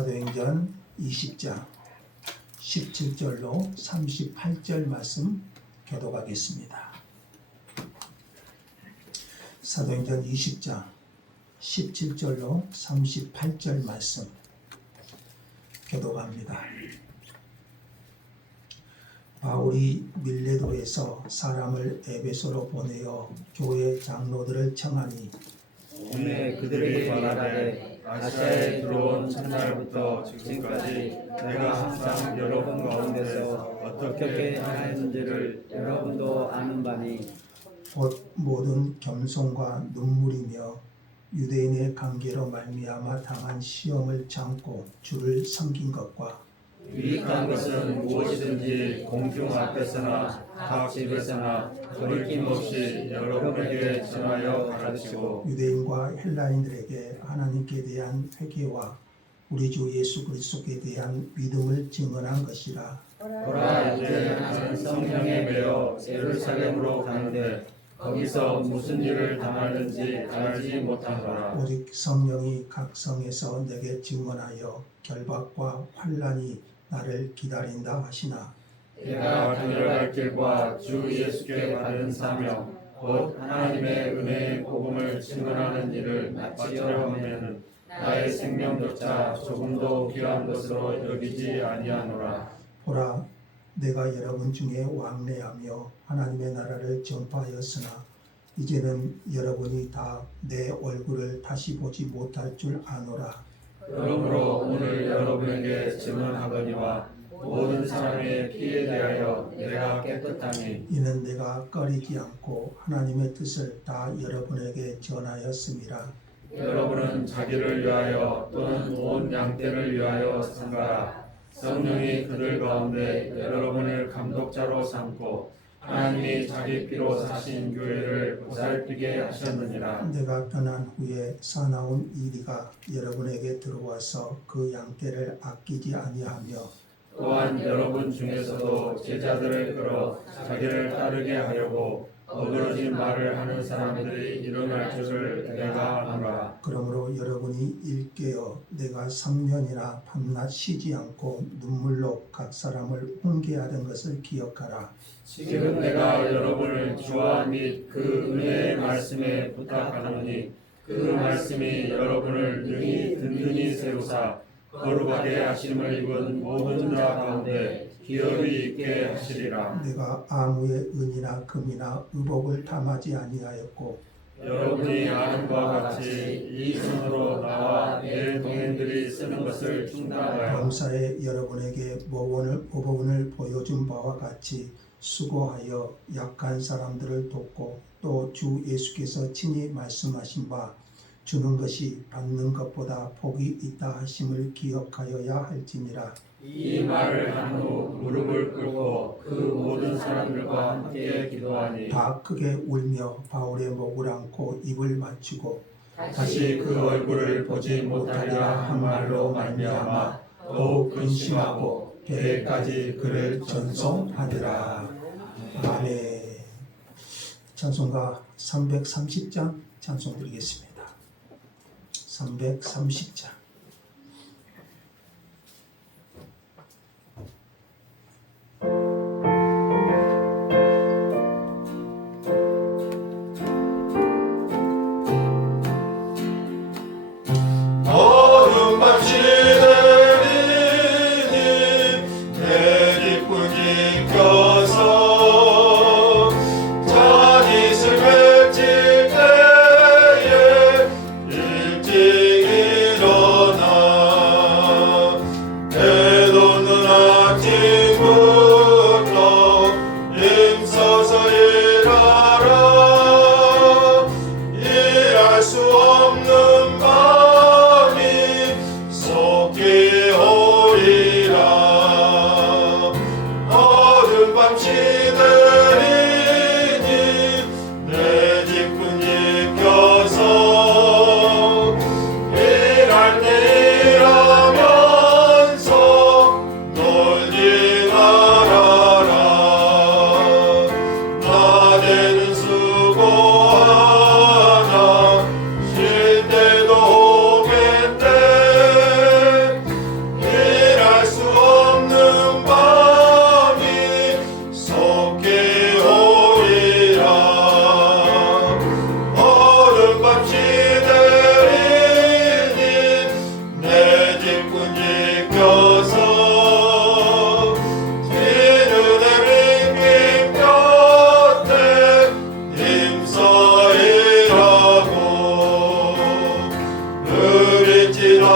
사도행전 20장 17절로 38절 말씀 교독하겠습니다. 사도행전 20장 17절로 38절 말씀 교독합니다. 바울이 밀레도에서 사람을 에베소로 보내어 교회 장로들을 청하니 오늘 그들에게 말하되 아시아에 들어온 첫날부터 지금까지 내가 항상 여러분 가운데서 어떻게 행하였는지를 여러분도 아는 바니 곧 모든 겸손과 눈물이며 유대인의 관계로 말미암아 당한 시험을 참고 주를 섬긴 것과 유익한 것은 무엇이든지 공중 앞에서나 각 집에서나 거리낌 없이 여러분에게 전하여 가르치고 유대인과 헬라인들에게 하나님께 대한 회개와 우리 주 예수 그리스도에 대한 믿음을 증언한 것이라. 보라 이제 나는 성령에 매여 예루살렘으로 가는데 거기서 무슨 일을 당하는지 알지 못하노라. 오직 성령이 각 성에서 내게 증언하여 결박과 환난이 나를 기다린다 하시나 내가 달려갈 길과 주 예수께 받은 사명 곧 하나님의 은혜의 복음을 증언하는 일을 마치려 하면은 나의 생명조차 조금도 귀한 것으로 여기지 아니하노라. 보라 내가 여러분 중에 왕래하며 하나님의 나라를 전파하였으나 이제는 여러분이 다 내 얼굴을 다시 보지 못할 줄 아노라. 그러므로 오늘 여러분에게 증언하거니와 모든 사람의 피에 대하여 내가 깨끗하니 이는 내가 꺼리지 않고 하나님의 뜻을 다 여러분에게 전하였음이라. 여러분은 자기를 위하여 또는 온 양떼를 위하여 상가라. 성령이 그들 가운데 여러분을 감독자로 삼고 하나님이 자기 피로 사신 교회를 보살피게 하셨느니라. 내가 떠난 후에 사나운 이리가 여러분에게 들어와서 그 양떼를 아끼지 아니하며 또한 여러분 중에서도 제자들을 끌어 자기를 따르게 하려고 어그러진 말을 하는 사람들이 일어날 줄을 내가 아노라. 그러므로 여러분이 일깨어 내가 3년이나 밤낮 쉬지 않고 눈물로 각 사람을 훈계하던 것을 기억하라. 지금 내가 여러분을 주와 및 그 은혜의 말씀에 부탁하노니 그 말씀이 여러분을 능히 든든히 세우사 거룩하게 하심을 입은 모든 자 가운데 기업이 있게 하시리라. 내가 아무의 은이나 금이나 의복을 탐하지 아니하였고 여러분이 아는 바와 같이 이 손으로 나와 내 동행들이 쓰는 것을 충당하여 범사에 여러분에게 모범을 보여준 바와 같이 수고하여 약한 사람들을 돕고 또 주 예수께서 친히 말씀하신 바 주는 것이 받는 것보다 복이 있다 하심을 기억하여야 할지니라. 이 말을 한 후 무릎을 꿇고 그 모든 사람들과 함께 기도하니 다 크게 울며 바울의 목을 안고 입을 맞추고 다시 그 얼굴을 보지 못하리라 한 말로 말미암아 더욱 근심하고 배에까지 그를 전송하더라. 아멘. 찬송가 330장 찬송 드리겠습니다. 330장. 어둠 밤시 내리니 내 뒷불이 껴서 자깃을 맺힐 때에 일찍 일어나 해돋는 아침부터 힘써서 일하라. 일할 수 없는 밤이 일진하여서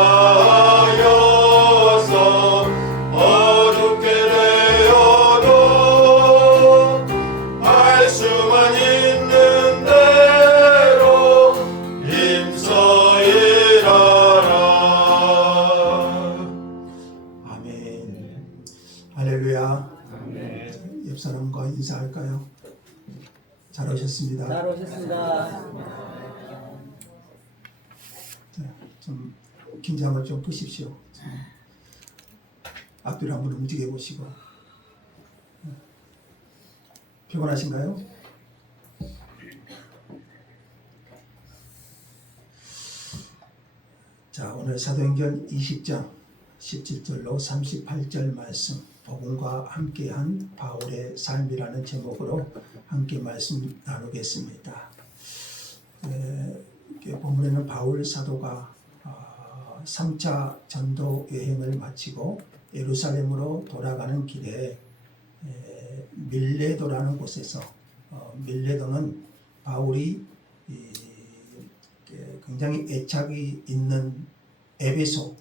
어둡게 되어도 알 수만 있는 대로 힘써 일하라. 아멘. 할렐루야. 아멘. 옆 사람과 인사할까요? 잘 오셨습니다. 잘 오셨습니다. 자, 좀 긴장을 좀 푸십시오. 앞뒤로 한번 움직여 보시고. 피곤하신가요? 자, 오늘 사도행전 20장 17절로 38절 말씀, 복음과 함께한 바울의 삶이라는 제목으로 함께 말씀 나누겠습니다. 본문에는 바울 사도가 3차 전도 여행을 마치고 예루살렘으로 돌아가는 길에 밀레도라는 곳에서, 밀레도는 바울이 굉장히 애착이 있는 에베소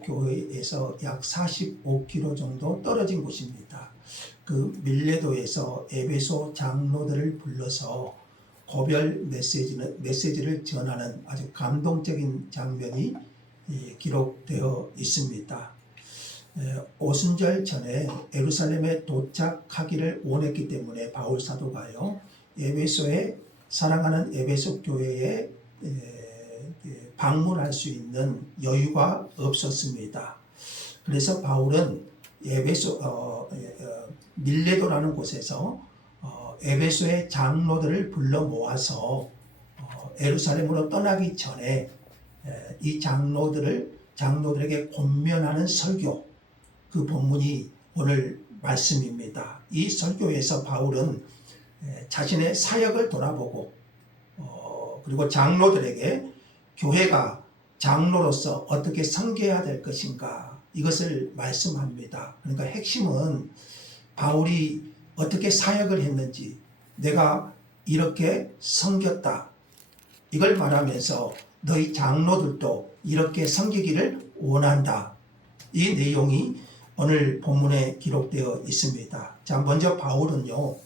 교회에서 약 45km 정도 떨어진 곳입니다. 그 밀레도에서 에베소 장로들을 불러서 고별 메시지를 전하는 아주 감동적인 장면이 기록되어 있습니다. 오순절 전에 예루살렘에 도착하기를 원했기 때문에 바울 사도가요, 에베소에 사랑하는 에베소 교회에 방문할 수 있는 여유가 없었습니다. 그래서 바울은 밀레도라는 곳에서 에베소의 장로들을 불러 모아서 예루살렘으로 떠나기 전에 이 장로들에게 권면하는 설교, 그 본문이 오늘 말씀입니다. 이 설교에서 바울은 자신의 사역을 돌아보고 그리고 장로들에게 교회가 장로로서 어떻게 섬겨야 될 것인가, 이것을 말씀합니다. 그러니까 핵심은 바울이 어떻게 사역을 했는지, 내가 이렇게 섬겼다, 이걸 말하면서 너희 장로들도 이렇게 섬기기를 원한다, 이 내용이 오늘 본문에 기록되어 있습니다. 자, 먼저 바울은요,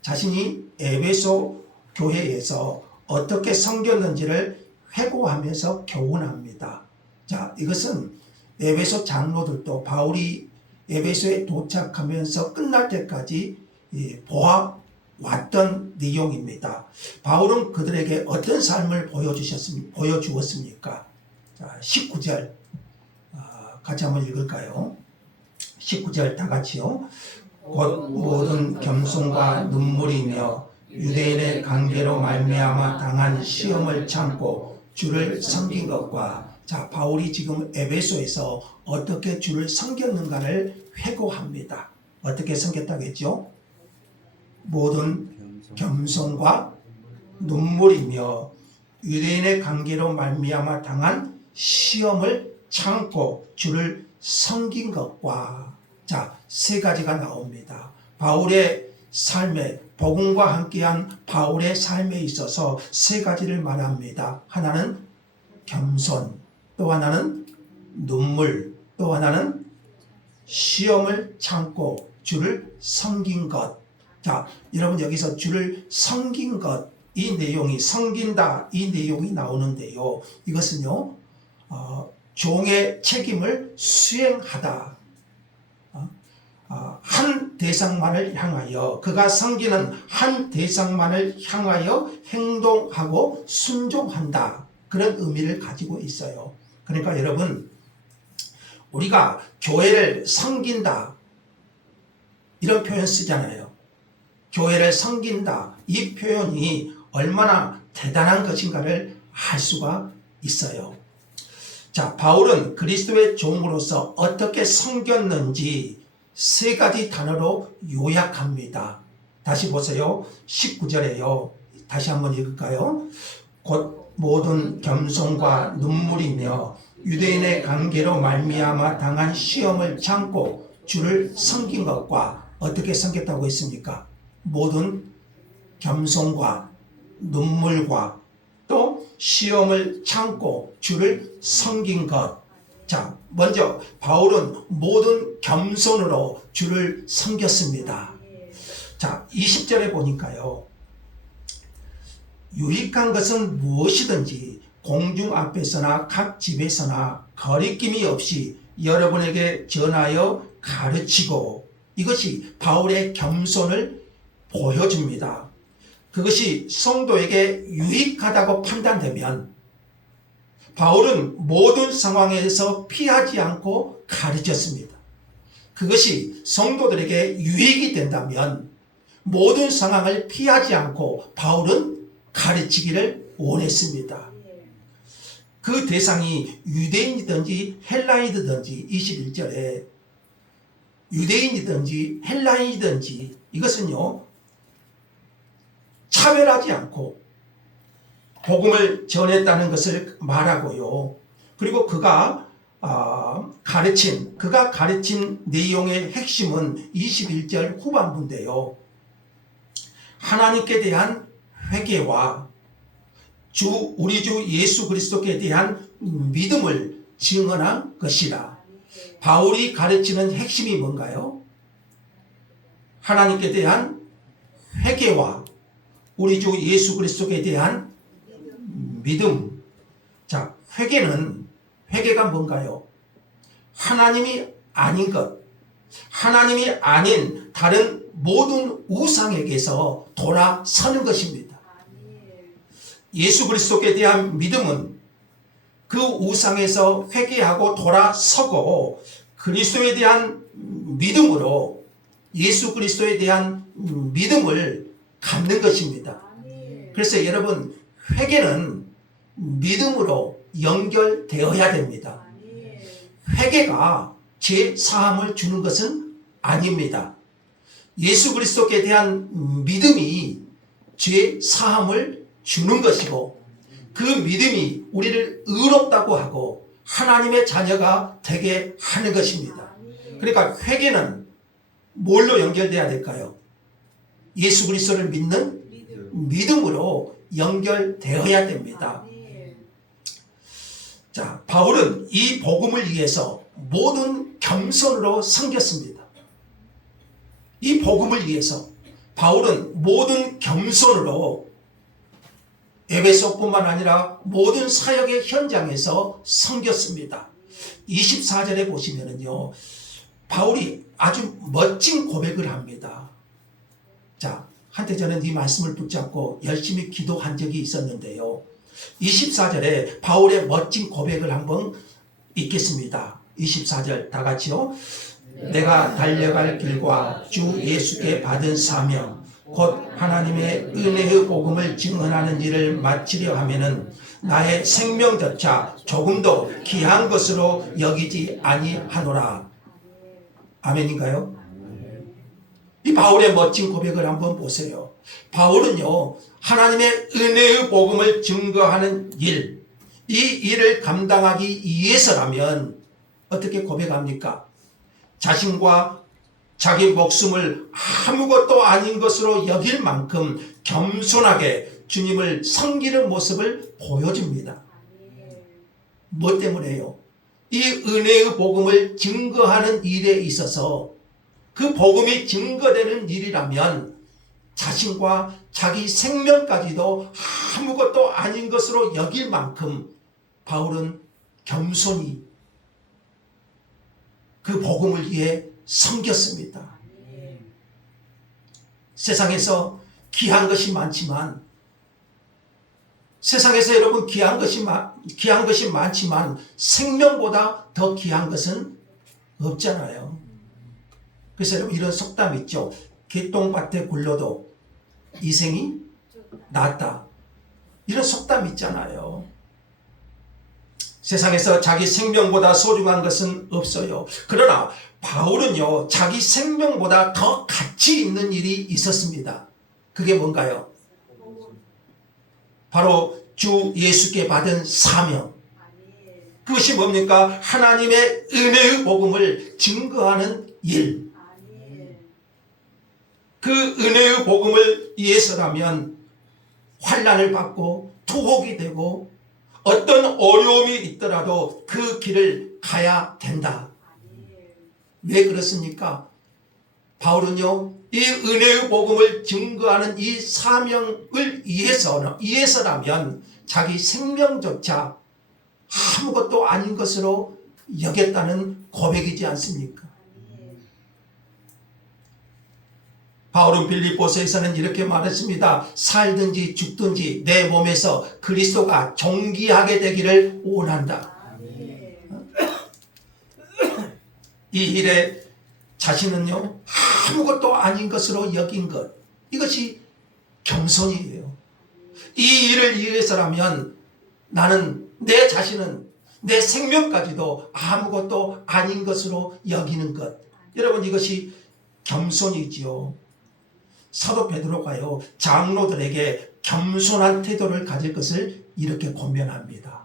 자신이 에베소 교회에서 어떻게 섬겼는지를 회고하면서 교훈합니다. 자, 이것은 에베소 장로들도 바울이 에베소에 도착하면서 끝날 때까지 보아왔던 내용입니다. 바울은 그들에게 어떤 삶을 보여주었습니까? 자, 19절 같이 한번 읽을까요? 19절 다 같이요. 곧 모든 겸손과 눈물이며 유대인의 관계로 말미암아 당한 시험을 참고 주를 섬긴 것과, 자, 바울이 지금 에베소에서 어떻게 주를 섬겼는가를 회고합니다. 어떻게 섬겼다겠죠? 모든 겸손과 눈물이며 유대인의 관계로 말미암아 당한 시험을 참고 주를 섬긴 것과, 자, 세 가지가 나옵니다. 바울의 삶에, 복음과 함께한 바울의 삶에 있어서 세 가지를 말합니다. 하나는 겸손, 또 하나는 눈물, 또 하나는 시험을 참고 주를 섬긴 것. 자, 여러분 여기서 주를 섬긴 것, 이 내용이, 섬긴다, 이 내용이 나오는데요, 이것은요, 종의 책임을 수행하다. 한 대상만을 향하여, 그가 섬기는 한 대상만을 향하여 행동하고 순종한다, 그런 의미를 가지고 있어요. 그러니까 여러분, 우리가 교회를 섬긴다, 이런 표현 쓰잖아요. 교회를 섬긴다, 이 표현이 얼마나 대단한 것인가를 알 수가 있어요. 자, 바울은 그리스도의 종으로서 어떻게 섬겼는지 세 가지 단어로 요약합니다. 다시 보세요. 19절에요. 다시 한번 읽을까요? 곧 모든 겸손과 눈물이며 유대인의 관계로 말미암아 당한 시험을 참고 주를 섬긴 것과, 어떻게 섬겼다고 했습니까? 모든 겸손과 눈물과 또 시험을 참고 주를 섬긴 것. 자, 먼저 바울은 모든 겸손으로 주를 섬겼습니다. 자, 20절에 보니까요. 유익한 것은 무엇이든지 공중 앞에서나 각 집에서나 거리낌이 없이 여러분에게 전하여 가르치고, 이것이 바울의 겸손을 보여줍니다. 그것이 성도에게 유익하다고 판단되면 바울은 모든 상황에서 피하지 않고 가르쳤습니다. 그것이 성도들에게 유익이 된다면 모든 상황을 피하지 않고 바울은 가르치기를 원했습니다. 그 대상이 유대인이든지 헬라인이든지 21절에 유대인이든지 헬라인이든지 이것은요 차별하지 않고 복음을 전했다는 것을 말하고요. 그리고 그가 가르친 내용의 핵심은 21절 후반부인데요. 하나님께 대한 회개와 우리 주 예수 그리스도께 대한 믿음을 증언한 것이라. 바울이 가르치는 핵심이 뭔가요? 하나님께 대한 회개와 우리 주 예수 그리스도께 대한 믿음. 자, 회개가 뭔가요? 하나님이 아닌 것, 하나님이 아닌 다른 모든 우상에게서 돌아서는 것입니다. 예수 그리스도께 대한 믿음은 그 우상에서 회개하고 돌아서고 그리스도에 대한 믿음으로 예수 그리스도에 대한 믿음을 갖는 것입니다. 그래서 여러분, 회개는 믿음으로 연결되어야 됩니다. 회개가 죄 사함을 주는 것은 아닙니다. 예수 그리스도께 대한 믿음이 죄 사함을 주는 것이고 그 믿음이 우리를 의롭다고 하고 하나님의 자녀가 되게 하는 것입니다. 그러니까 회개는 뭘로 연결돼야 될까요? 예수 그리스도를 믿는 믿음으로 연결되어야 됩니다. 자, 바울은 이 복음을 위해서 모든 겸손으로 섬겼습니다. 이 복음을 위해서 바울은 모든 겸손으로 에베소뿐만 아니라 모든 사역의 현장에서 섬겼습니다. 24절에 보시면은요, 바울이 아주 멋진 고백을 합니다. 자, 한때 저는 이 말씀을 붙잡고 열심히 기도한 적이 있었는데요. 24절에 바울의 멋진 고백을 한번 읽겠습니다. 24절 다 같이요. 내가 달려갈 길과 주 예수께 받은 사명 곧 하나님의 은혜의 복음을 증언하는 일을 마치려 하면은 나의 생명조차 조금도 귀한 것으로 여기지 아니하노라. 아멘인가요? 이 바울의 멋진 고백을 한번 보세요. 바울은요, 하나님의 은혜의 복음을 증거하는 일, 이 일을 감당하기 위해서라면 어떻게 고백합니까? 자신과 자기 목숨을 아무것도 아닌 것으로 여길 만큼 겸손하게 주님을 섬기는 모습을 보여줍니다. 뭐 때문에요? 이 은혜의 복음을 증거하는 일에 있어서 그 복음이 증거되는 일이라면 자신과 자기 생명까지도 아무것도 아닌 것으로 여길 만큼 바울은 겸손히 그 복음을 위해 섬겼습니다. 세상에서 귀한 것이 많지만 세상에서 여러분 귀한 것이 많지만 생명보다 더 귀한 것은 없잖아요. 그래서 여러분 이런 속담 있죠. 개똥밭에 굴러도 이생이 낫다. 이런 속담 있잖아요. 세상에서 자기 생명보다 소중한 것은 없어요. 그러나 바울은요, 자기 생명보다 더 가치 있는 일이 있었습니다. 그게 뭔가요? 바로 주 예수께 받은 사명. 그것이 뭡니까? 하나님의 은혜의 복음을 증거하는 일. 그 은혜의 복음을 위해서라면 환난을 받고 투옥이 되고 어떤 어려움이 있더라도 그 길을 가야 된다. 왜 그렇습니까? 바울은요, 이 은혜의 복음을 증거하는 이 사명을 위해서라면 자기 생명조차 아무것도 아닌 것으로 여겼다는 고백이지 않습니까? 바울은 빌립보서에서는 이렇게 말했습니다. 살든지 죽든지 내 몸에서 그리스도가 존귀하게 되기를 원한다. 이 일에 자신은요, 아무것도 아닌 것으로 여긴 것, 이것이 겸손이에요. 이 일을 위해서라면 나는 내 자신은 내 생명까지도 아무것도 아닌 것으로 여기는 것, 여러분 이것이 겸손이지요. 사도 베드로가요, 장로들에게 겸손한 태도를 가질 것을 이렇게 권면합니다.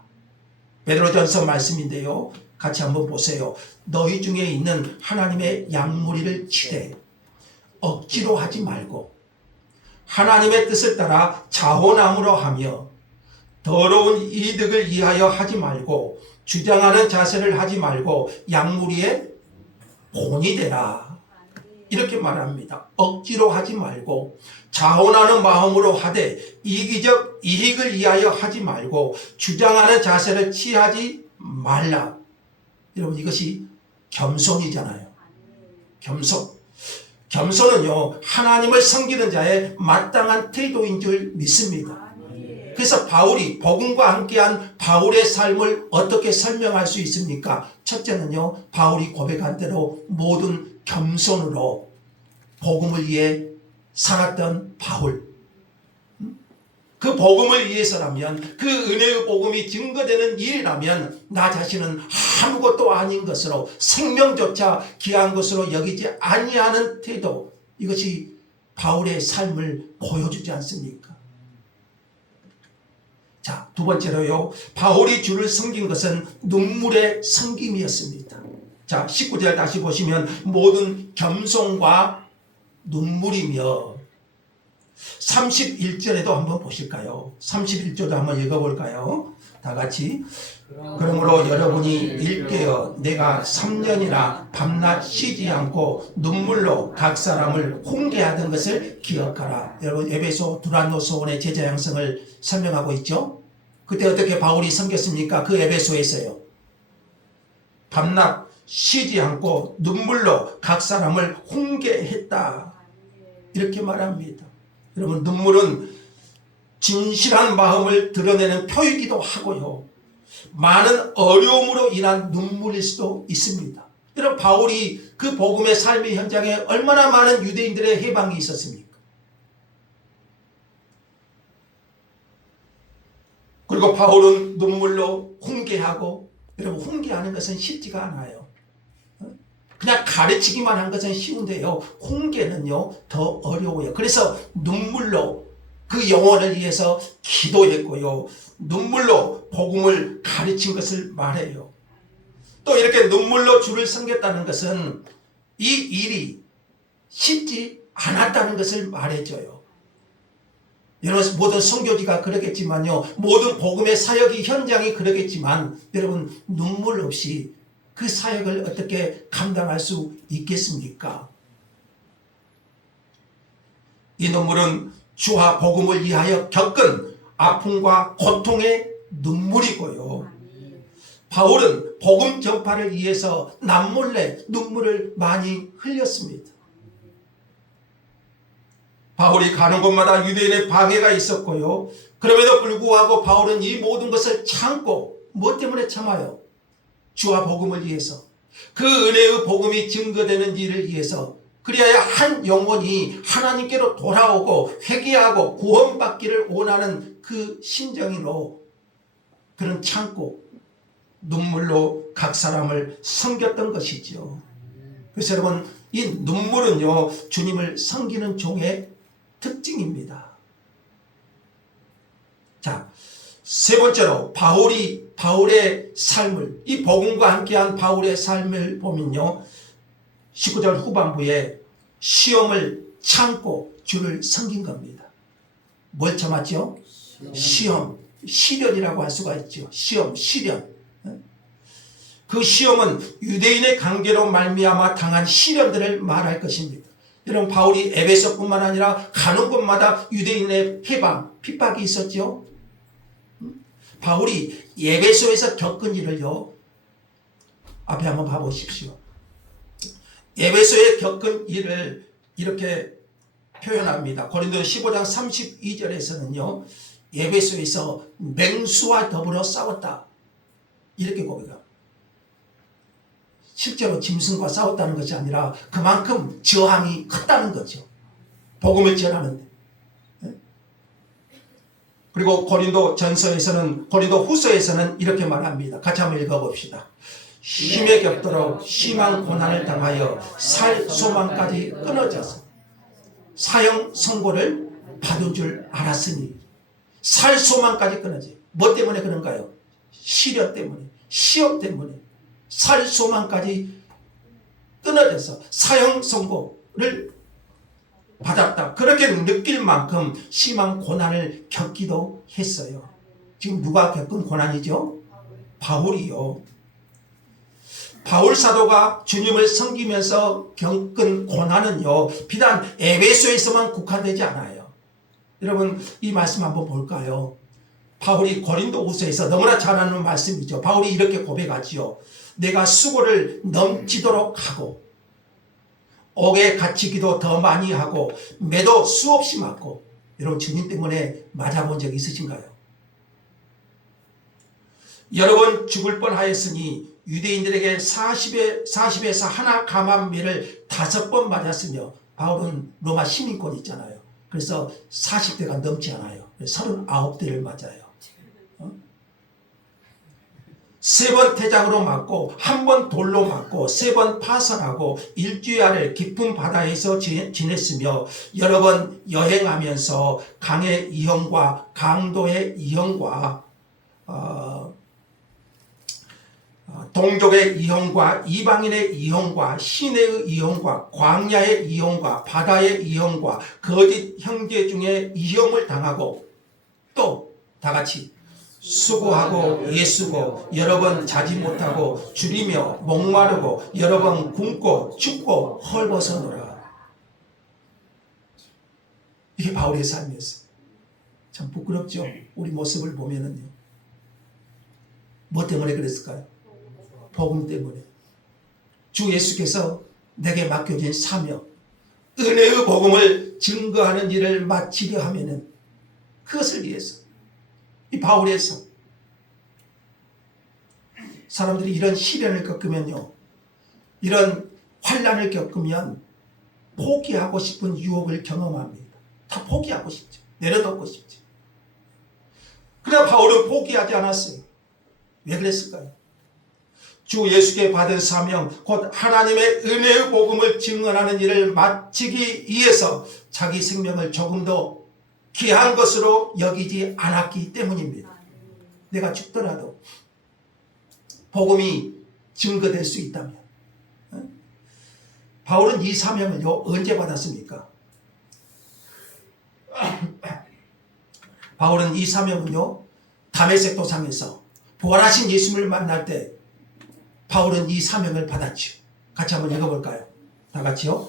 베드로전서 말씀인데요, 같이 한번 보세요. 너희 중에 있는 하나님의 양무리를 치되 억지로 하지 말고 하나님의 뜻을 따라 자원함으로 하며 더러운 이득을 위하여 하지 말고 주장하는 자세를 하지 말고 양무리의 본이 되라. 이렇게 말합니다. 억지로 하지 말고 자원하는 마음으로 하되 이기적 이익을 위하여 하지 말고 주장하는 자세를 취하지 말라. 여러분 이것이 겸손이잖아요. 겸손은요, 하나님을 섬기는 자의 마땅한 태도인 줄 믿습니다. 그래서 바울이 복음과 함께한 바울의 삶을 어떻게 설명할 수 있습니까? 첫째는요, 바울이 고백한 대로 모든 겸손으로 복음을 위해 살았던 바울. 그 복음을 위해서라면, 그 은혜의 복음이 증거되는 일이라면 나 자신은 아무것도 아닌 것으로, 생명조차 귀한 것으로 여기지 아니하는 태도, 이것이 바울의 삶을 보여주지 않습니까? 자, 두 번째로요, 바울이 주를 섬긴 것은 눈물의 섬김이었습니다. 자, 19절 다시 보시면 모든 겸손과 눈물이며, 31절에도 한번 보실까요? 31절도 한번 읽어볼까요? 다 같이. 그러므로 여러분이 일깨어 내가 3년이나 밤낮 쉬지 않고 눈물로 각 사람을 훈계하던 것을 기억하라. 여러분 에베소 두란노 소원의 제자 양성을 설명하고 있죠. 그때 어떻게 바울이 섬겼습니까? 그 에베소에서요, 밤낮 쉬지 않고 눈물로 각 사람을 훈계했다. 이렇게 말합니다. 여러분 눈물은 진실한 마음을 드러내는 표이기도 하고요, 많은 어려움으로 인한 눈물일 수도 있습니다. 여러분 바울이 그 복음의 삶의 현장에 얼마나 많은 유대인들의 해방이 있었습니까? 그리고 바울은 눈물로 훈계하고, 여러분 훈계하는 것은 쉽지가 않아요. 그냥 가르치기만 한 것은 쉬운데요, 훈계는요 더 어려워요. 그래서 눈물로 그 영혼을 위해서 기도했고요, 눈물로 복음을 가르친 것을 말해요. 또 이렇게 눈물로 주를 섬겼다는 것은 이 일이 쉽지 않았다는 것을 말해줘요. 여러분 모든 선교지가 그러겠지만요, 모든 복음의 사역이 현장이 그러겠지만, 여러분 눈물 없이 그 사역을 어떻게 감당할 수 있겠습니까? 이 눈물은 주와 복음을 위하여 겪은 아픔과 고통의 눈물이고요, 바울은 복음 전파를 위해서 남몰래 눈물을 많이 흘렸습니다. 바울이 가는 곳마다 유대인의 방해가 있었고요, 그럼에도 불구하고 바울은 이 모든 것을 참고, 무엇 때문에 참아요? 주와 복음을 위해서, 그 은혜의 복음이 증거되는 일을 위해서, 그리하여 한 영혼이 하나님께로 돌아오고 회개하고 구원받기를 원하는 그 심정으로 그는 참고 눈물로 각 사람을 섬겼던 것이죠. 그래서 여러분 이 눈물은요 주님을 섬기는 종의 특징입니다. 자, 세 번째로 바울의 삶을, 이 복음과 함께한 바울의 삶을 보면요, 19절 후반부에 시험을 참고 주를 섬긴 겁니다. 뭘 참았죠? 시험. 시련이라고 할 수가 있죠. 시험, 시련. 그 시험은 유대인의 관계로 말미암아 당한 시련들을 말할 것입니다. 여러분, 바울이 에베소뿐만 아니라 가는 곳마다 유대인의 해방, 핍박이 있었죠. 바울이 에베소에서 겪은 일을요, 앞에 한번 봐보십시오. 에베소에 겪은 일을 이렇게 표현합니다. 고린도 15장 32절에서는요, 에베소에서 맹수와 더불어 싸웠다, 이렇게 고백합니다. 실제로 짐승과 싸웠다는 것이 아니라 그만큼 저항이 컸다는 거죠. 복음을 전하는데. 그리고 고린도 후서에서는 이렇게 말합니다. 같이 한번 읽어봅시다. 힘에 겹도록 심한 고난을 당하여 살 소망까지 끊어져서 사형 선고를 받은 줄 알았으니, 살 소망까지 끊어져요. 뭐 때문에 그런가요? 시련 때문에, 시험 때문에 살 소망까지 끊어져서 사형 선고를 받았다, 그렇게 느낄 만큼 심한 고난을 겪기도 했어요. 지금 누가 겪은 고난이죠? 바울이요. 바울 사도가 주님을 섬기면서 겪은 고난은요, 비단 에베소에서만 국한되지 않아요. 여러분, 이 말씀 한번 볼까요? 바울이 고린도후서에서 너무나 잘 아는 말씀이죠. 바울이 이렇게 고백하지요. 내가 수고를 넘치도록 하고 옥에 갇히기도 더 많이 하고 매도 수없이 맞고. 여러분, 주님 때문에 맞아본 적 있으신가요? 여러 번 죽을 뻔하였으니 유대인들에게 40에서 하나 감한 매를 5번 맞았으며, 바울은 로마 시민권 있잖아요. 그래서 40대가 넘지 않아요. 39대를 맞아요. 3번 태장으로 맞고, 1번 돌로 맞고, 3번 파선하고, 일주일을 깊은 바다에서 지냈으며, 여러 번 여행하면서 강의 이형과 강도의 이형과 동족의 이형과 이방인의 이형과 시내의 이형과 광야의 이형과 바다의 이형과 거짓 형제 중에 이형을 당하고, 또 다같이 수고하고 애쓰고 여러 번 자지 못하고 줄이며 목마르고 여러 번 굶고 춥고 헐벗어노라. 이게 바울의 삶이었어요. 참 부끄럽죠. 우리 모습을 보면은요. 뭐 때문에 그랬을까요? 복음 때문에. 주 예수께서 내게 맡겨진 사명, 은혜의 복음을 증거하는 일을 마치려 하면은 그것을 위해서, 이 바울에서 사람들이 이런 시련을 겪으면요, 이런 환난을 겪으면 포기하고 싶은 유혹을 경험합니다. 다 포기하고 싶죠. 내려놓고 싶죠. 그러나 바울은 포기하지 않았어요. 왜 그랬을까요? 주 예수께 받은 사명, 곧 하나님의 은혜의 복음을 증언하는 일을 마치기 위해서 자기 생명을 조금 더 귀한 것으로 여기지 않았기 때문입니다. 내가 죽더라도 복음이 증거될 수 있다면. 바울은 이 사명을요, 언제 받았습니까? 바울은 이 사명은요, 다메섹 도상에서 부활하신 예수님을 만날 때 바울은 이 사명을 받았죠. 같이 한번 읽어볼까요? 다 같이요.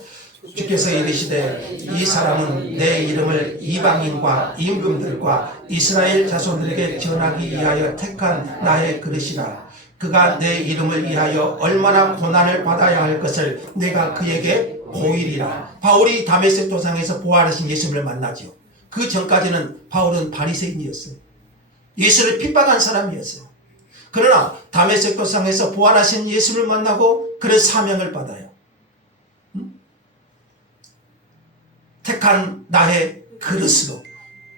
주께서 이르시되 이 사람은 내 이름을 이방인과 임금들과 이스라엘 자손들에게 전하기 위하여 택한 나의 그릇이라. 그가 내 이름을 위하여 얼마나 고난을 받아야 할 것을 내가 그에게 보이리라. 바울이 다메섹 도상에서 부활하신 예수님을 만나죠. 그 전까지는 바울은 바리새인이었어요. 예수를 핍박한 사람이었어요. 그러나 다메섹 도상에서 부활하신 예수를 만나고 그런 사명을 받아요. 택한 나의 그릇으로.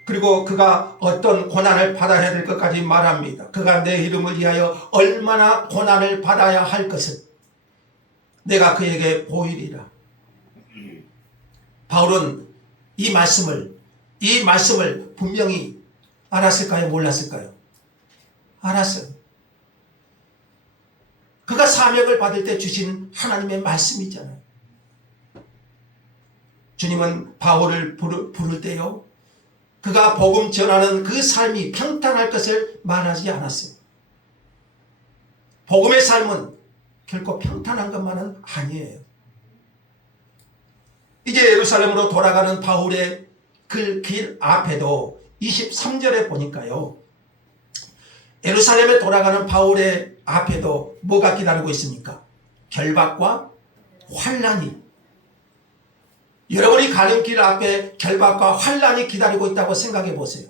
그리고 그가 어떤 고난을 받아야 될 것까지 말합니다. 그가 내 이름을 위하여 얼마나 고난을 받아야 할 것을 내가 그에게 보이리라. 바울은 이 말씀을 분명히 알았을까요? 몰랐을까요? 알았어요. 그가 사명을 받을 때 주신 하나님의 말씀이잖아요. 주님은 바울을 부를 때요, 그가 복음 전하는 그 삶이 평탄할 것을 말하지 않았어요. 복음의 삶은 결코 평탄한 것만은 아니에요. 이제 예루살렘으로 돌아가는 바울의 그 길 앞에도 23절에 보니까요, 예루살렘에 돌아가는 바울의 앞에도 뭐가 기다리고 있습니까? 결박과 환난이. 여러분이 가는 길 앞에 결박과 환난이 기다리고 있다고 생각해 보세요.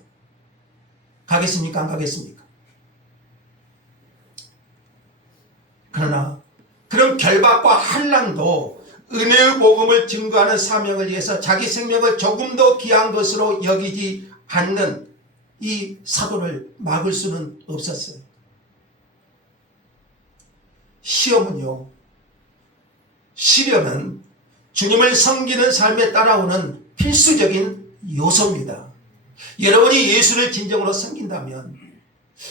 가겠습니까? 안 가겠습니까? 그러나 그런 결박과 환난도 은혜의 복음을 증거하는 사명을 위해서 자기 생명을 조금 더 귀한 것으로 여기지 않는 이 사도를 막을 수는 없었어요. 시험은요, 시련은 주님을 섬기는 삶에 따라오는 필수적인 요소입니다. 여러분이 예수를 진정으로 섬긴다면,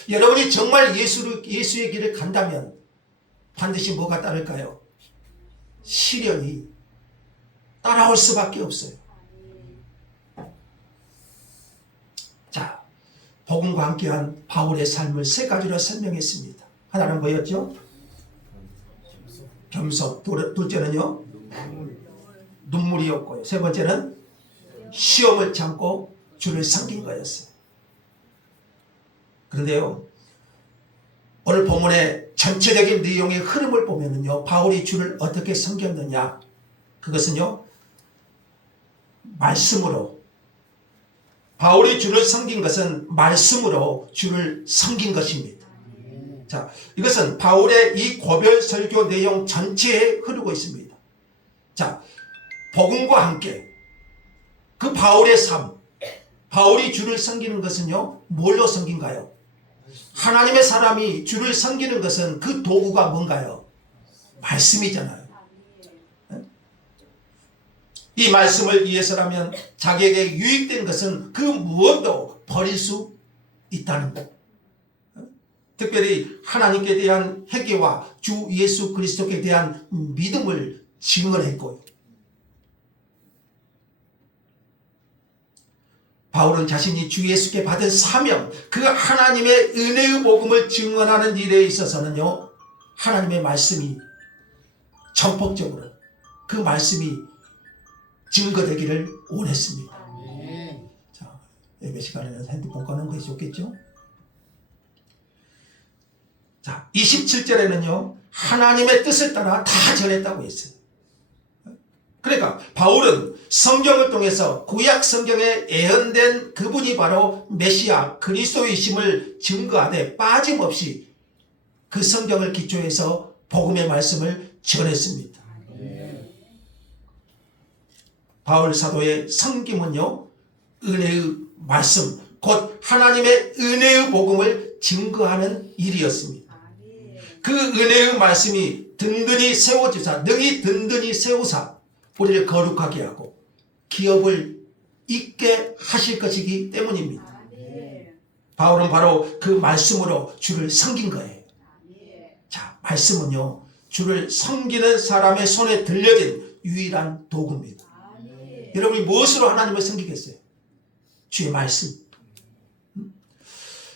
여러분이 정말 예수의 길을 간다면 반드시 뭐가 따를까요? 시련이 따라올 수밖에 없어요. 자, 복음과 함께한 바울의 삶을 세 가지로 설명했습니다. 하나는 뭐였죠? 겸손. 둘째는요, 눈물이었고요. 세 번째는 시험을 참고 주를 섬긴 거였어요. 그런데요, 오늘 본문의 전체적인 내용의 흐름을 보면은요, 바울이 주를 어떻게 섬겼느냐, 그것은요, 말씀으로, 바울이 주를 섬긴 것은 말씀으로 주를 섬긴 것입니다. 자, 이것은 바울의 이 고별 설교 내용 전체에 흐르고 있습니다. 자, 복음과 함께 그 바울의 삶, 바울이 주를 섬기는 것은요, 뭘로 섬긴가요? 하나님의 사람이 주를 섬기는 것은 그 도구가 뭔가요? 말씀이잖아요. 이 말씀을 위해서라면 자기에게 유익된 것은 그 무엇도 버릴 수 있다는 것. 특별히 하나님께 대한 회개와 주 예수 그리스도께 대한 믿음을 증언했고요. 바울은 자신이 주 예수께 받은 사명, 그 하나님의 은혜의 복음을 증언하는 일에 있어서는요, 하나님의 말씀이 전폭적으로 그 말씀이 증거되기를 원했습니다. 자, 예배 시간에는 핸드폰 꺼는 것이 좋겠죠? 자, 27절에는요, 하나님의 뜻을 따라 다 전했다고 했어요. 그러니까 바울은 성경을 통해서 구약 성경에 예언된 그분이 바로 메시아 그리스도이심을 증거하되 빠짐없이 그 성경을 기초해서 복음의 말씀을 전했습니다. 바울 사도의 섬김은요, 은혜의 말씀, 곧 하나님의 은혜의 복음을 증거하는 일이었습니다. 그 은혜의 말씀이 든든히 세워주사, 능히 든든히 세우사 우리를 거룩하게 하고 기업을 있게 하실 것이기 때문입니다. 바울은 바로 그 말씀으로 주를 섬긴 거예요. 자, 말씀은요, 주를 섬기는 사람의 손에 들려진 유일한 도구입니다. 여러분이 무엇으로 하나님을 섬기겠어요? 주의 말씀.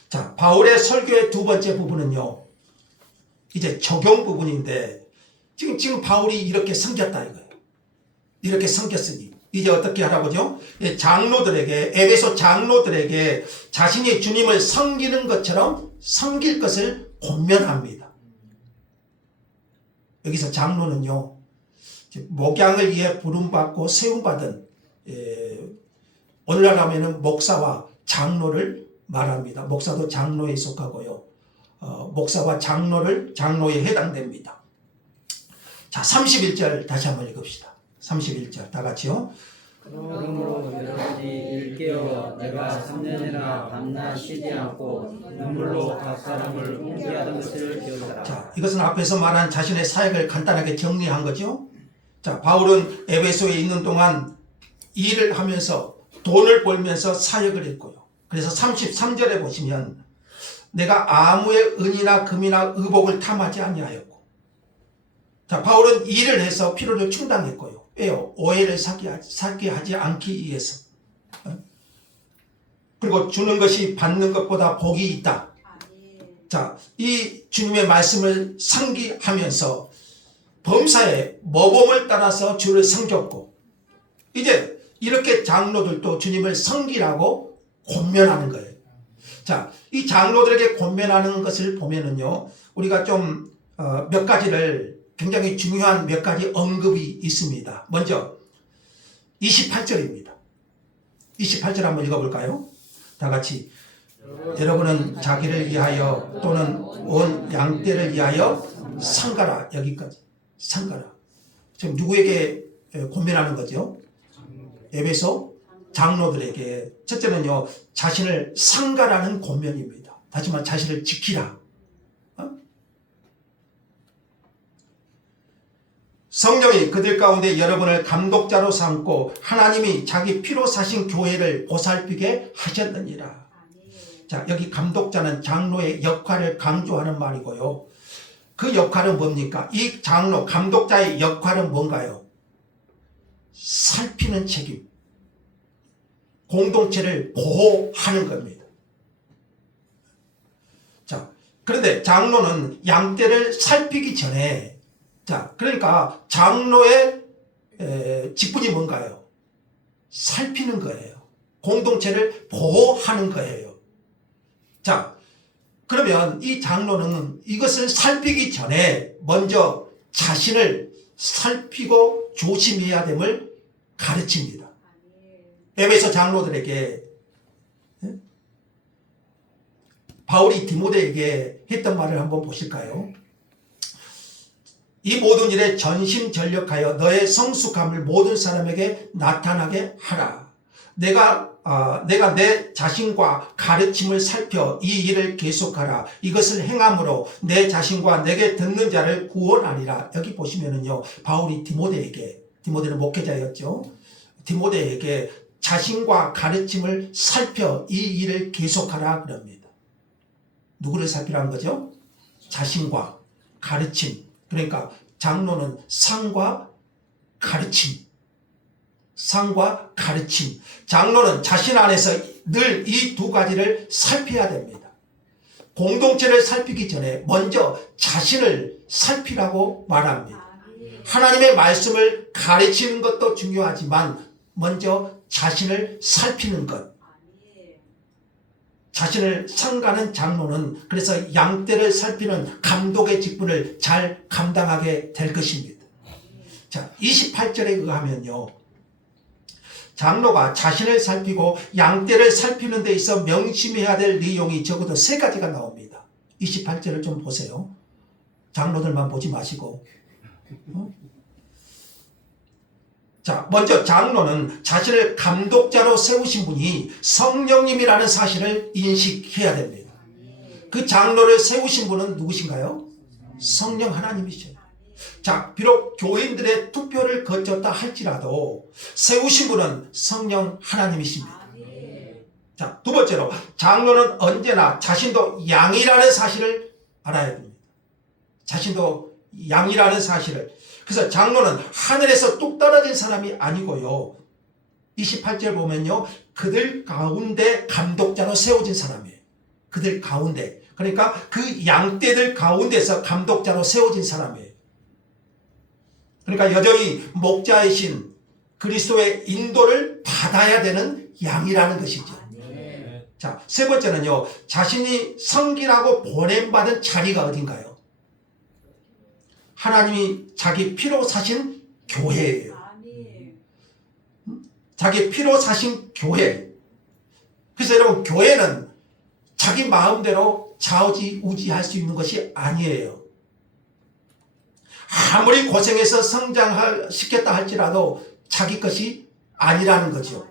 자, 바울의 설교의 두 번째 부분은요, 이제 적용 부분인데, 지금 바울이 이렇게 섬겼다 이거예요. 이렇게 섬겼으니 이제 어떻게 하라고죠? 장로들에게, 에베소 장로들에게 자신이 주님을 섬기는 것처럼 섬길 것을 권면합니다. 여기서 장로는요, 목양을 위해 부름받고 세움받은, 오늘날 하면은 목사와 장로를 말합니다. 목사도 장로에 속하고요, 목사와 장로에 해당됩니다. 자, 31절 다시 한번 읽읍시다. 31절 다 같이요. 그러므로 여러분이 일깨어 내가 3년이나 밤낮 쉬지 않고 눈물로 각 사람을 훈계하던 것을 기억하라. 자, 이것은 앞에서 말한 자신의 사역을 간단하게 정리한 거죠. 자, 바울은 에베소에 있는 동안 일을 하면서 돈을 벌면서 사역을 했고요. 그래서 33절에 보시면 내가 아무의 은이나 금이나 의복을 탐하지 아니하였고, 자, 바울은 일을 해서 필요를 충당했고요. 왜요? 오해를 사게 하지 않기 위해서. 그리고 주는 것이 받는 것보다 복이 있다. 자, 이 주님의 말씀을 상기하면서 범사의 모범을 따라서 주를 섬겼고, 이제 이렇게 장로들도 주님을 섬기라고 권면하는 거예요. 자, 이 장로들에게 권면하는 것을 보면은요, 우리가 좀 몇 가지를, 굉장히 중요한 몇 가지 언급이 있습니다. 먼저 28절입니다. 28절 한번 읽어볼까요? 다 같이. 여러분은 자기를 위하여 또는 온 양떼를 위하여 상가라. 여기까지. 상가라. 지금 누구에게 권면하는 거죠? 에베소 장로들에게. 첫째는요, 자신을 상가라는 권면입니다. 다시 말해 자신을 지키라. 성령이 그들 가운데 여러분을 감독자로 삼고 하나님이 자기 피로 사신 교회를 보살피게 하셨느니라. 자, 여기 감독자는 장로의 역할을 강조하는 말이고요. 그 역할은 뭡니까? 이 장로, 감독자의 역할은 뭔가요? 살피는 책임. 공동체를 보호하는 겁니다. 자, 그런데 장로는 양떼를 살피기 전에, 자, 그러니까 장로의 직분이 뭔가요? 살피는 거예요. 공동체를 보호하는 거예요. 자, 그러면 이 장로는 이것을 살피기 전에 먼저 자신을 살피고 조심해야 됨을 가르칩니다. 에베소 장로들에게, 바울이 디모데에게 했던 말을 한번 보실까요? 이 모든 일에 전심전력하여 너의 성숙함을 모든 사람에게 나타나게 하라. 내가 내 자신과 가르침을 살펴 이 일을 계속하라. 이것을 행함으로 내 자신과 내게 듣는 자를 구원하리라. 여기 보시면은요, 바울이 디모데는 목회자였죠. 디모데에게 자신과 가르침을 살펴 이 일을 계속하라 그럽니다. 누구를 살피라는 거죠? 자신과 가르침. 그러니까 장로는 상과 가르침. 상과 가르침. 장로는 자신 안에서 늘 이 두 가지를 살펴야 됩니다. 공동체를 살피기 전에 먼저 자신을 살피라고 말합니다. 하나님의 말씀을 가르치는 것도 중요하지만 먼저 자신을 살피는 것. 자신을 상가는 장로는 그래서 양떼를 살피는 감독의 직분을 잘 감당하게 될 것입니다. 자, 28절에 의하면요, 장로가 자신을 살피고 양떼를 살피는 데 있어 명심해야 될 내용이 적어도 3가지가 나옵니다. 28절을 좀 보세요. 장로들만 보지 마시고. 자, 먼저 장로는 자신을 감독자로 세우신 분이 성령님이라는 사실을 인식해야 됩니다. 그 장로를 세우신 분은 누구신가요? 성령 하나님이죠. 자, 비록 교인들의 투표를 거쳤다 할지라도 세우신 분은 성령 하나님이십니다. 자, 두 번째로 장로는 언제나 자신도 양이라는 사실을 알아야 됩니다. 자신도 양이라는 사실을. 그래서 장로는 하늘에서 뚝 떨어진 사람이 아니고요. 28절 보면요, 그들 가운데 감독자로 세워진 사람이에요. 그들 가운데. 그러니까 그 양떼들 가운데서 감독자로 세워진 사람이에요. 그러니까 여전히 목자이신 그리스도의 인도를 받아야 되는 양이라는 것이죠. 자, 세 번째는요, 자신이 섬기라고 보냄받은 자리가 어딘가요? 하나님이 자기 피로 사신 교회예요. 자기 피로 사신 교회. 그래서 여러분, 교회는 자기 마음대로 좌우지우지할 수 있는 것이 아니에요. 아무리 고생해서 성장시켰다 할지라도 자기 것이 아니라는 거죠.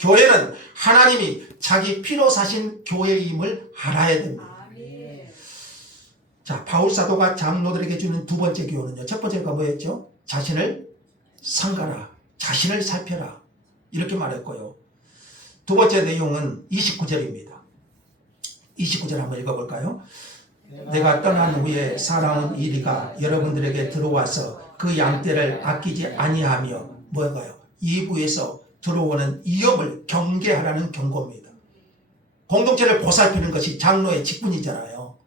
교회는 하나님이 자기 피로 사신 교회임을 알아야 됩니다. 자, 바울 사도가 장로들에게 주는 두 번째 교훈은요, 첫 번째가 뭐였죠? 자신을 상가라, 자신을 살펴라, 이렇게 말했고요. 두 번째 내용은 29절입니다. 29절 한번 읽어볼까요? 내가 떠난 후에 살아온 이리가 여러분들에게 들어와서 그 양떼를 아끼지 아니하며, 뭐가요? 이부에서 들어오는 위험을 경계하라는 경고입니다. 공동체를 보살피는 것이 장로의 직분이잖아요.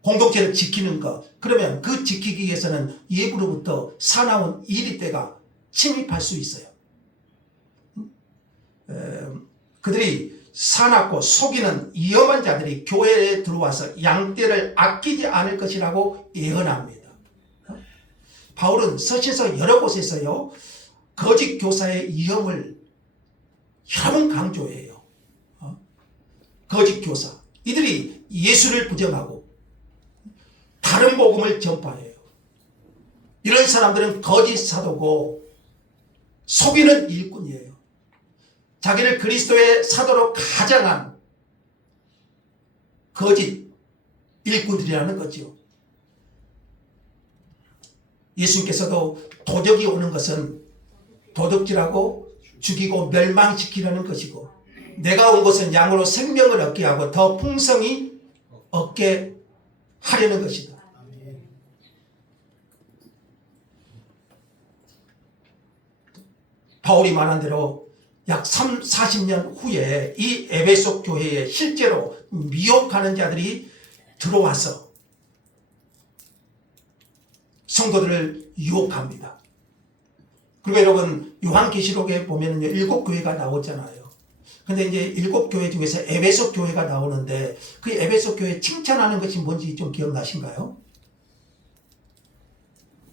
공동체를 지키는 것. 그러면 그 지키기 위해서는 외부로부터 사나운 이리떼가 침입할 수 있어요. 그들이 사납고 속이는 위험한 자들이 교회에 들어와서 양떼를 아끼지 않을 것이라고 예언합니다. 바울은 서신서 여러 곳에서요, 거짓 교사의 위험을 여러 번 강조해요. 거짓 교사. 이들이 예수를 부정하고 다른 복음을 전파해요. 이런 사람들은 거짓 사도고 속이는 일꾼이에요. 자기를 그리스도의 사도로 가장한 거짓 일꾼들이라는 거죠. 예수님께서도 도적이 오는 것은 도둑질하고 죽이고 멸망시키려는 것이고, 내가 온 것은 양으로 생명을 얻게 하고 더 풍성히 얻게 하려는 것이다. 바울이 말한 대로 약 40년 후에 이 에베소 교회에 실제로 미혹하는 자들이 들어와서 성도들을 유혹합니다. 그리고 여러분, 요한계시록에 보면 7교회가 나오잖아요. 근데 이제 7교회 중에서 에베소 교회가 나오는데, 그 에베소 교회 칭찬하는 것이 뭔지 좀 기억나신가요?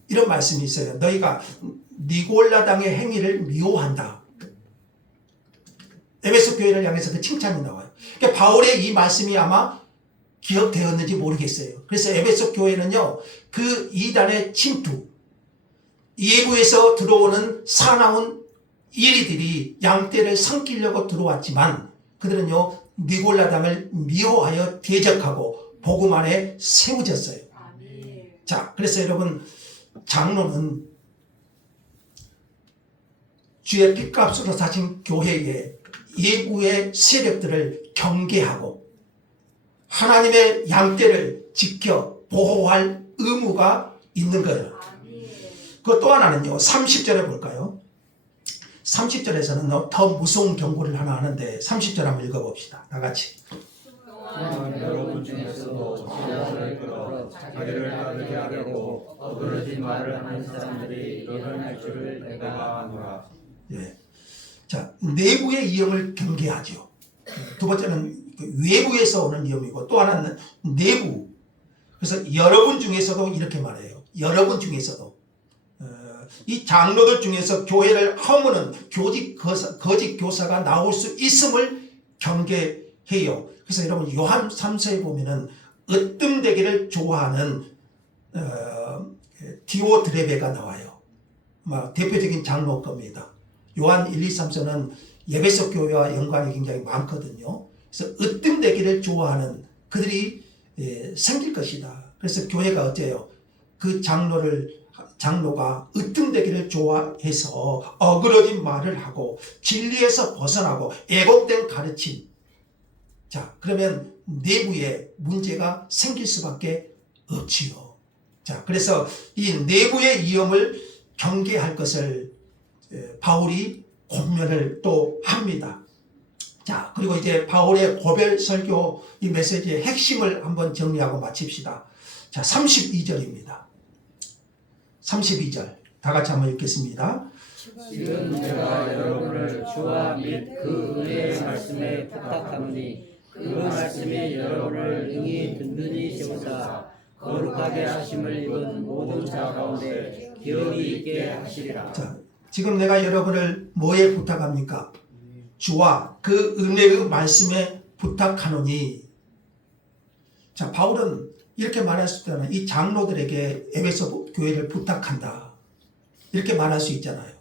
이런 말씀이 있어요. 너희가 니골라당의 행위를 미워한다. 에베소 교회를 향해서 그 칭찬이 나와요. 그러니까 바울의 이 말씀이 아마 기억되었는지 모르겠어요. 그래서 에베소 교회는요, 그 이단의 침투, 예부에서 들어오는 사나운 이리들이 양떼를 삼키려고 들어왔지만, 그들은요, 니골라당을 미워하여 대적하고 복음 안에 세워졌어요. 자, 그래서 여러분, 장로는 주의 핏값으로 사신 교회의 예부의 세력들을 경계하고 하나님의 양떼를 지켜 보호할 의무가 있는 거예요. 그 또 하나는요, 30절에 볼까요? 30절에서는 더 무서운 경고를 하나 하는데, 30절 한번 읽어봅시다. 다 같이. 여러분 중에서도 제자들을 끌어 자기를 따르게 하려고 어그러진 말을 하는 사람들이 일어날 줄을 내가 아노라. 예. 자, 내부의 위험을 경계하죠. 두 번째는 외부에서 오는 위험이고, 또 하나는 내부. 그래서 여러분 중에서도 이렇게 말해요. 여러분 중에서도. 이 장로들 중에서 교회를 허무는 거짓 교사가 나올 수 있음을 경계해요. 그래서 여러분, 요한 3서에 보면은 으뜸되기를 좋아하는 디오드레베가 나와요. 대표적인 장로 겁니다. 요한 1, 2, 3서는 에베소 교회와 연관이 굉장히 많거든요. 그래서 으뜸되기를 좋아하는 그들이 생길 것이다. 그래서 교회가 어때요? 그 장로가 으뜸되기를 좋아해서 어그러진 말을 하고 진리에서 벗어나고 애곡된 가르침. 자, 그러면 내부에 문제가 생길 수밖에 없지요. 자, 그래서 이 내부의 위험을 경계할 것을 바울이 권면을 또 합니다. 자, 그리고 이제 바울의 고별 설교 이 메시지의 핵심을 한번 정리하고 마칩시다. 자, 32절입니다. 32절 다 같이 한번 읽겠습니다. 지금 내가 여러분을 주와 및 그 은혜의 말씀에 부탁하노니 그 말씀이 여러분을 능히 든든히 세우사 거룩하게 하심을 입은 모든 자 가운데 기억이 있게 하시리라. 자, 지금 내가 여러분을 뭐에 부탁합니까? 주와 그 은혜의 말씀에 부탁하노니. 자, 바울은 이렇게 말할 수 있잖아요. 이 장로들에게 에베소 교회를 부탁한다. 이렇게 말할 수 있잖아요.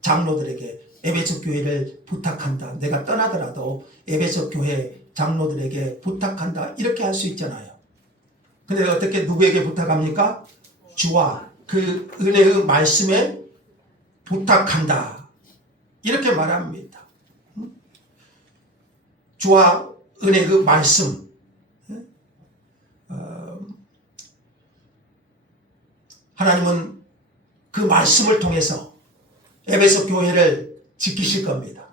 장로들에게 에베소 교회를 부탁한다. 내가 떠나더라도 에베소 교회 장로들에게 부탁한다. 이렇게 할 수 있잖아요. 근데 어떻게 누구에게 부탁합니까? 주와 그 은혜의 말씀에 부탁한다. 이렇게 말합니다. 주와 은혜의 말씀. 하나님은 그 말씀을 통해서 에베소 교회를 지키실 겁니다.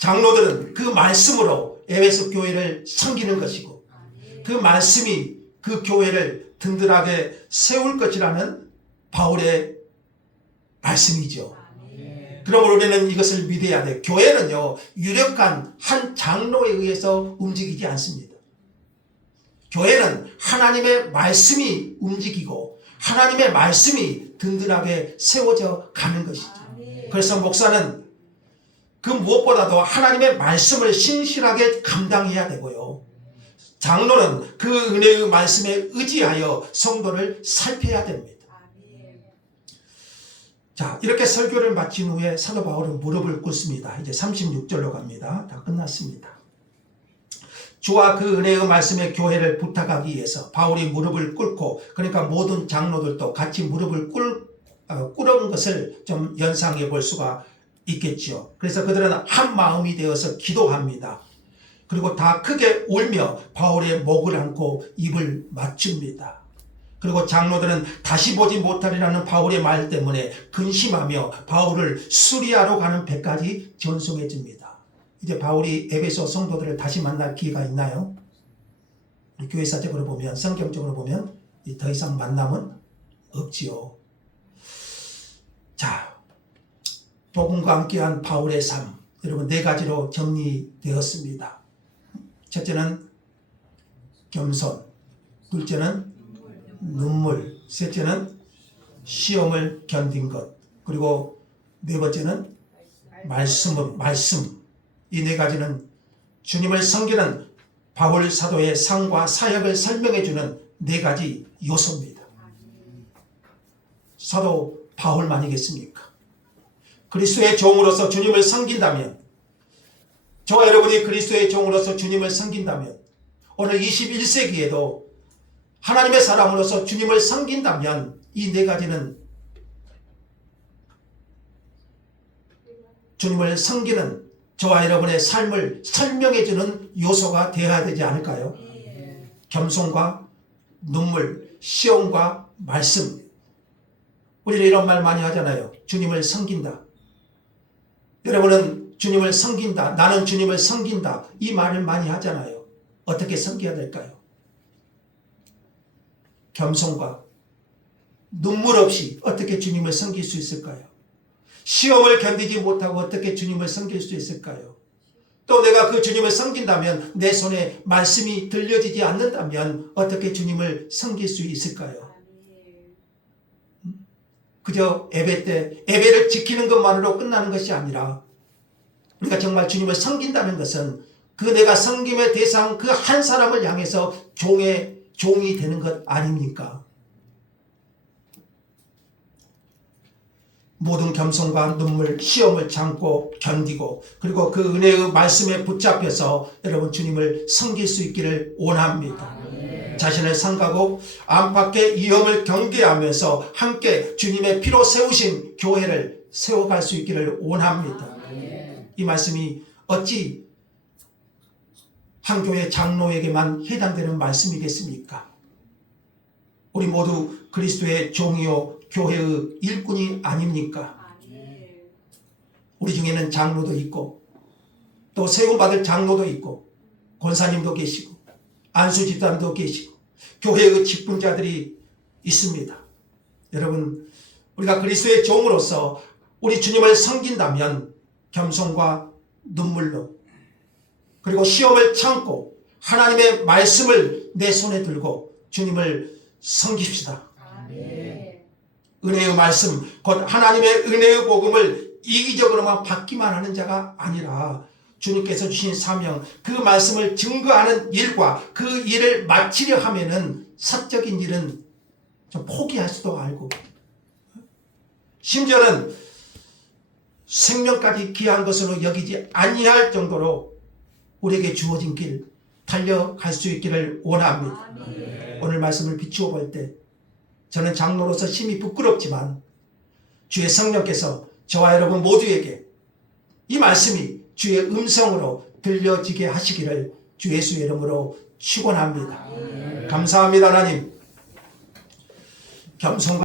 장로들은 그 말씀으로 에베소 교회를 섬기는 것이고 그 말씀이 그 교회를 든든하게 세울 것이라는 바울의 말씀이죠. 그러므로 우리는 이것을 믿어야 돼. 교회는요, 유력한 한 장로에 의해서 움직이지 않습니다. 교회는 하나님의 말씀이 움직이고 하나님의 말씀이 든든하게 세워져 가는 것이죠. 그래서 목사는 그 무엇보다도 하나님의 말씀을 신실하게 감당해야 되고요. 장로는 그 은혜의 말씀에 의지하여 성도를 살펴야 됩니다. 자, 이렇게 설교를 마친 후에 사도 바울은 무릎을 꿇습니다. 이제 36절로 갑니다. 다 끝났습니다. 주와 그 은혜의 말씀의 교회를 부탁하기 위해서 바울이 무릎을 꿇고, 그러니까 모든 장로들도 같이 무릎을 꿇은 것을 좀 연상해 볼 수가 있겠죠. 그래서 그들은 한 마음이 되어서 기도합니다. 그리고 다 크게 울며 바울의 목을 안고 입을 맞춥니다. 그리고 장로들은 다시 보지 못하리라는 바울의 말 때문에 근심하며 바울을 수리하러 가는 배까지 전송해 줍니다. 이제 바울이 에베소 성도들을 다시 만날 기회가 있나요? 우리 교회사적으로 보면, 성경적으로 보면 더 이상 만남은 없지요. 자, 복음과 함께한 바울의 삶, 여러분 4가지로 정리되었습니다. 첫째는 겸손, 둘째는 눈물, 셋째는 시험을 견딘 것, 그리고 4번째는 말씀. 이 4가지는 주님을 섬기는 바울 사도의 상과 사역을 설명해 주는 4가지 요소입니다. 사도 바울만이겠습니까? 그리스도의 종으로서 주님을 섬긴다면, 저와 여러분이 그리스도의 종으로서 주님을 섬긴다면, 오늘 21세기에도 하나님의 사람으로서 주님을 섬긴다면 이 4가지는 주님을 섬기는 저와 여러분의 삶을 설명해주는 요소가 되어야 되지 않을까요? 겸손과 눈물, 시험과 말씀. 우리는 이런 말 많이 하잖아요. 주님을 섬긴다. 여러분은 주님을 섬긴다. 나는 주님을 섬긴다. 이 말을 많이 하잖아요. 어떻게 섬겨야 될까요? 겸손과 눈물 없이 어떻게 주님을 섬길 수 있을까요? 시험을 견디지 못하고 어떻게 주님을 섬길 수 있을까요? 또 내가 그 주님을 섬긴다면 내 손에 말씀이 들려지지 않는다면 어떻게 주님을 섬길 수 있을까요? 그저 예배 때 예배를 지키는 것만으로 끝나는 것이 아니라 우리가 정말 주님을 섬긴다는 것은 그 내가 섬김의 대상 그 한 사람을 향해서 종이 되는 것 아닙니까? 모든 겸손과 눈물, 시험을 참고 견디고 그리고 그 은혜의 말씀에 붙잡혀서 여러분 주님을 섬길 수 있기를 원합니다. 자신을 삼가고 안팎의 위험을 경계하면서 함께 주님의 피로 세우신 교회를 세워갈 수 있기를 원합니다. 이 말씀이 어찌 한 교회 장로에게만 해당되는 말씀이겠습니까? 우리 모두 그리스도의 종이요 교회의 일꾼이 아닙니까? 우리 중에는 장로도 있고 또 세움받을 장로도 있고 권사님도 계시고 안수집사님도 계시고 교회의 직분자들이 있습니다. 여러분, 우리가 그리스도의 종으로서 우리 주님을 섬긴다면 겸손과 눈물로 그리고 시험을 참고 하나님의 말씀을 내 손에 들고 주님을 섬깁시다. 은혜의 말씀, 곧 하나님의 은혜의 복음을 이기적으로만 받기만 하는 자가 아니라 주님께서 주신 사명, 그 말씀을 증거하는 일과 그 일을 마치려 하면은 사적인 일은 좀 포기할 수도 알고 심지어는 생명까지 귀한 것으로 여기지 아니할 정도로 우리에게 주어진 길 달려갈 수 있기를 원합니다. 오늘 말씀을 비추어 볼 때 저는 장로로서 심히 부끄럽지만 주의 성령께서 저와 여러분 모두에게 이 말씀이 주의 음성으로 들려지게 하시기를 주 예수의 이름으로 축원합니다. 감사합니다. 하나님. 겸손과